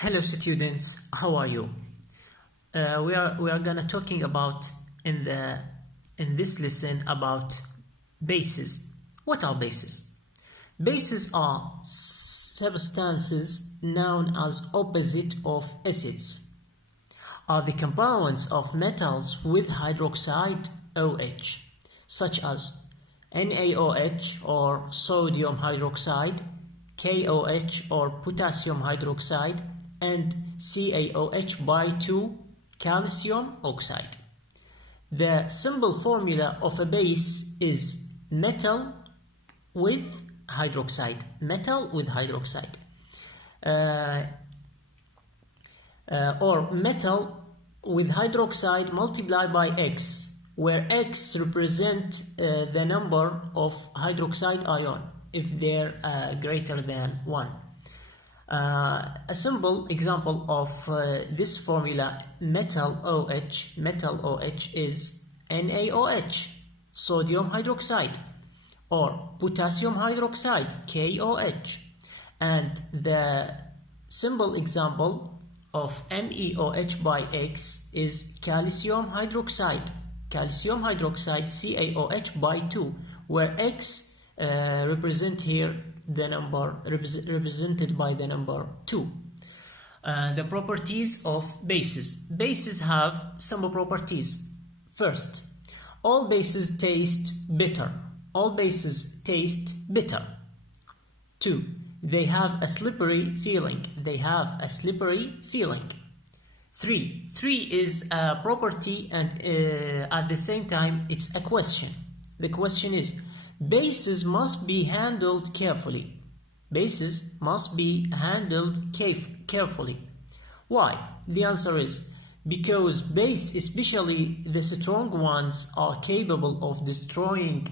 Hello students, how are you? We are gonna talking about in this lesson about bases. What are bases? Bases are substances known as opposite of acids. Are the compounds of metals with hydroxide OH, such as NaOH or sodium hydroxide, KOH or potassium hydroxide, and CaOH by 2 calcium oxide. The symbol formula of a base is metal with hydroxide. Metal with hydroxide. Or metal with hydroxide multiplied by X, where X represent the number of hydroxide ion if they're greater than 1. A simple example of this formula metal OH is NaOH, sodium hydroxide, or potassium hydroxide, KOH. And the simple example of NeOH by X is calcium hydroxide, CaOH by 2, where X represent here the number represented by the number 2. The properties of bases. Bases have some properties. First, all bases taste bitter. All bases taste bitter. 2. They have a slippery feeling. 3 is a property, and at the same time it's a question. The question is, bases must be handled carefully. Carefully. Why? The answer is because base, especially the strong ones, are capable of destroying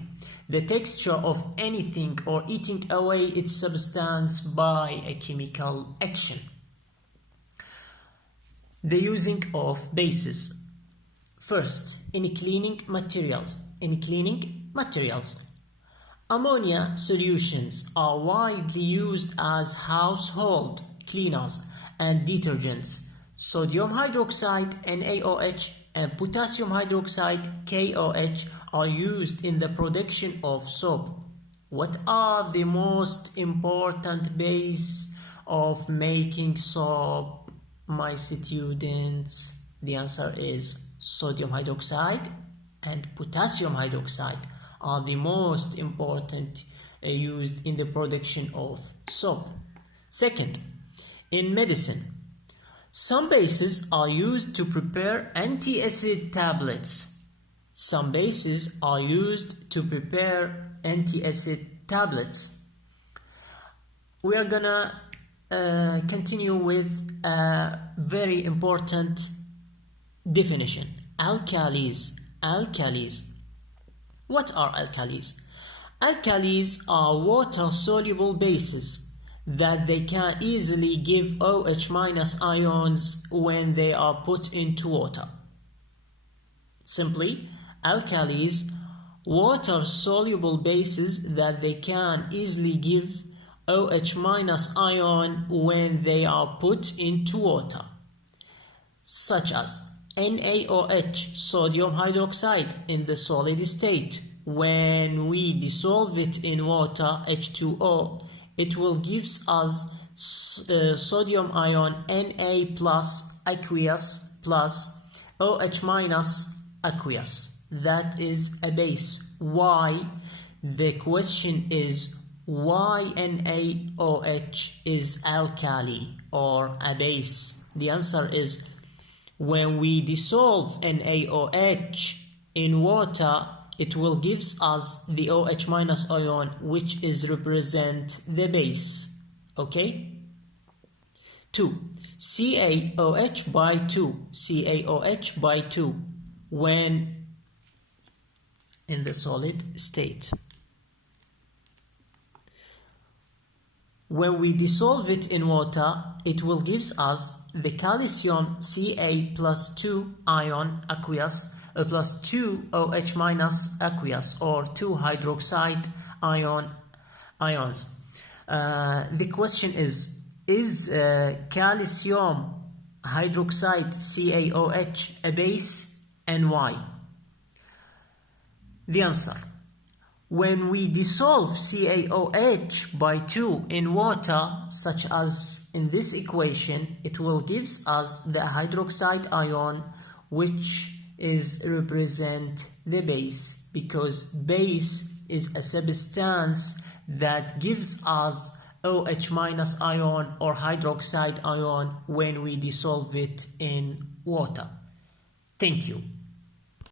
the texture of anything or eating away its substance by a chemical action. The using of bases. First, in cleaning materials. Ammonia solutions are widely used as household cleaners and detergents. Sodium hydroxide NaOH and potassium hydroxide KOH are used in the production of soap. What are the most important base of making soap, my students? The answer is sodium hydroxide and potassium hydroxide are the most important used in the production of soap. Second, in medicine, some bases are used to prepare antacid tablets. We are gonna continue with a very important definition. Alkalis. What are alkalis? Alkalis are water-soluble bases that they can easily give OH- ions when they are put into water. Simply, alkalis, water-soluble bases that they can easily give OH- ion when they are put into water, such as NaOH, sodium hydroxide, in the solid state. When we dissolve it in water, H2O, it will give us sodium ion Na plus aqueous plus OH- aqueous. That is a base. Why? The question is, why NaOH is alkali or a base? The answer is, when we dissolve NaOH in water, it will give us the OH- ion, which is represent the base. Okay? 2. CaOH by 2 when in the solid state. When we dissolve it in water, it will give us the calcium Ca plus 2 ion aqueous plus 2 OH- aqueous, or 2 hydroxide ions. The question is, Is calcium hydroxide CaOH a base, and why? The answer: when we dissolve CaOH by 2 in water, such as in this equation, it will give us the hydroxide ion, which is represent the base, because base is a substance that gives us OH minus ion or hydroxide ion when we dissolve it in water. Thank you.